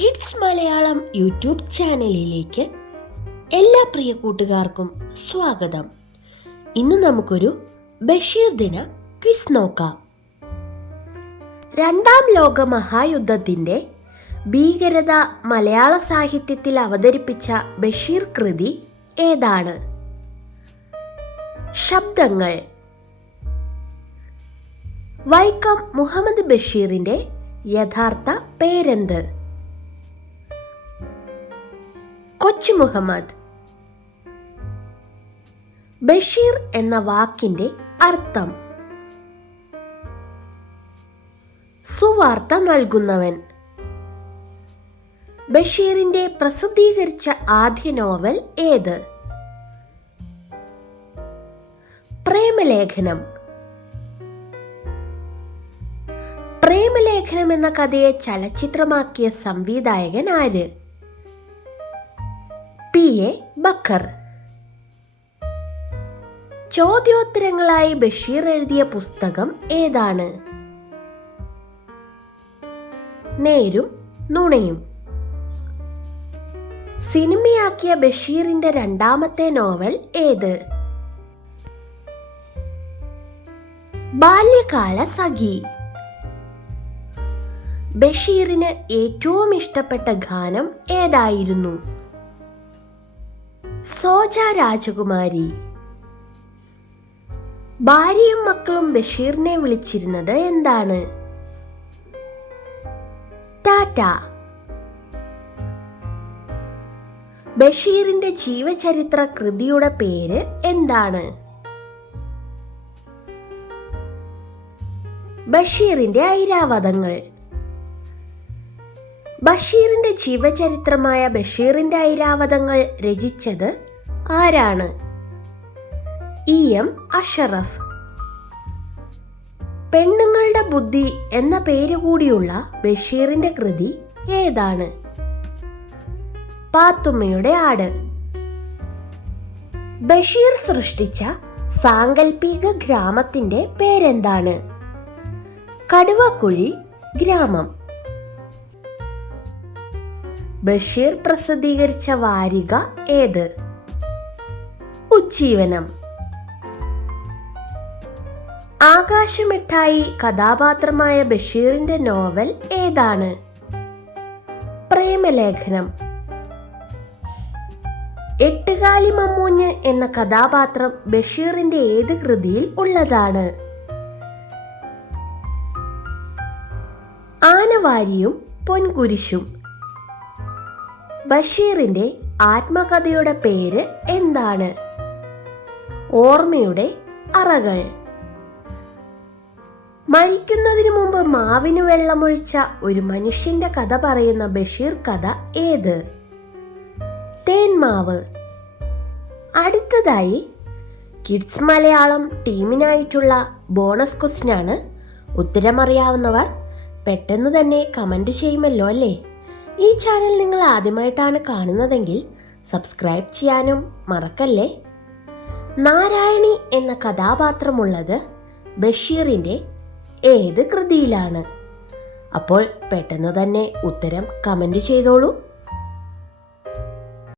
Kids Malayalam YouTube ചാനലിലേക്ക് എല്ലാ പ്രിയ കൂട്ടുകാർക്കും സ്വാഗതം. ഇന്ന് നമുക്കൊരു ബഷീർ ദിന ക്വിസ് നോക്കാം. രണ്ടാം ലോക മഹായുദ്ധത്തിൻ്റെ ഭീകരത മലയാള സാഹിത്യത്തിൽ അവതരിപ്പിച്ച ബഷീർ കൃതി ഏതാണ്? ശബ്ദങ്ങൾ. വൈക്കം മുഹമ്മദ് ബഷീറിന്റെ യഥാർത്ഥ പേരെന്ത്? കൊച്ചു മുഹമ്മദ്. ബഷീർ എന്ന വാക്കിന്റെ അർത്ഥം? സുവാർത്ത നൽകുന്നവൻ. ബഷീറിന്റെ പ്രസിദ്ധീകരിച്ച ആദ്യ നോവൽ ഏത്? പ്രേമലേഖനം. പ്രേമലേഖനം എന്ന കഥയെ ചലച്ചിത്രമാക്കിയ സംവിധായകൻ ആര്? P.A. ബക്കർ. ചോദ്യോത്തരങ്ങളായി ബഷീർ എഴുതിയ പുസ്തകം ഏതാണ്? നേരും നുണയും. സിനിമയാക്കിയ ബഷീറിന്റെ രണ്ടാമത്തെ നോവൽ ഏത്? ബാല്യകാല സഖി. ബഷീറിന് ഏറ്റവും ഇഷ്ടപ്പെട്ട ഗാനം ഏതായിരുന്നു? സോജ രാജകുമാരി. ഭാര്യയും മക്കളും ബഷീറിനെ വിളിച്ചിരുന്നത് എന്താണ്? ടാറ്റ. ബഷീറിന്റെ ജീവചരിത്ര കൃതിയുടെ പേര് എന്താണ്? ബഷീറിന്റെ ഐരാവതങ്ങൾ. ബഷീറിന്റെ ജീവചരിത്രമായ ബഷീറിന്റെ ഐരാവതങ്ങൾ രചിച്ചത് ആരാണ്? E.M. അഷറഫ്. പെണ്ണുങ്ങളുടെ ബുദ്ധി എന്ന പേരുകൂടിയുള്ള ബഷീറിന്റെ കൃതി ഏതാണ്? പാത്തുമ്മയുടെ ആട്. ബഷീർ സൃഷ്ടിച്ച സാങ്കല്പിക ഗ്രാമത്തിന്റെ പേരെന്താണ്? കടുവക്കുഴി ഗ്രാമം. ബഷീർ പ്രസിദ്ധീകരിച്ച വാരിക ഏത്? ഉജ്ജീവനം. ആകാശമിഠായി കഥാപാത്രമായ ബഷീറിന്റെ നോവൽ ഏതാണ്? പ്രേമലേഖനം. എട്ടുകാലി മമ്മൂഞ്ഞ് എന്ന കഥാപാത്രം ബഷീറിന്റെ ഏത് കൃതിയിൽ ഉള്ളതാണ്? ആനവാരിയും പൊൻകുരിശും. ബഷീറിന്റെ ആത്മകഥയുടെ പേര് എന്താണ്? ഓർമ്മയുടെ അറകൾ. മരിക്കുന്നതിനു മുമ്പ് മാവിന് വെള്ളമൊഴിച്ച ഒരു മനുഷ്യന്റെ കഥ പറയുന്ന ബഷീർ കഥ ഏത്? തേന്മാവ്. അടുത്തതായി കിഡ്സ് മലയാളം ടീമിനായിട്ടുള്ള ബോണസ് ക്വസ്റ്റ്യനാണ്. ഉത്തരമറിയാവുന്നവർ പെട്ടെന്ന് തന്നെ കമന്റ് ചെയ്യുമല്ലോ അല്ലേ? ഈ ചാനൽ നിങ്ങൾ ആദ്യമായിട്ടാണ് കാണുന്നതെങ്കിൽ സബ്സ്ക്രൈബ് ചെയ്യാനും മറക്കല്ലേ. നാരായണി എന്ന കഥാപാത്രമുള്ളത് ബഷീറിന്റെ ഏത് കൃതിയിലാണ്? അപ്പോൾ പെട്ടെന്ന് തന്നെ ഉത്തരം കമന്റ് ചെയ്തോളൂ.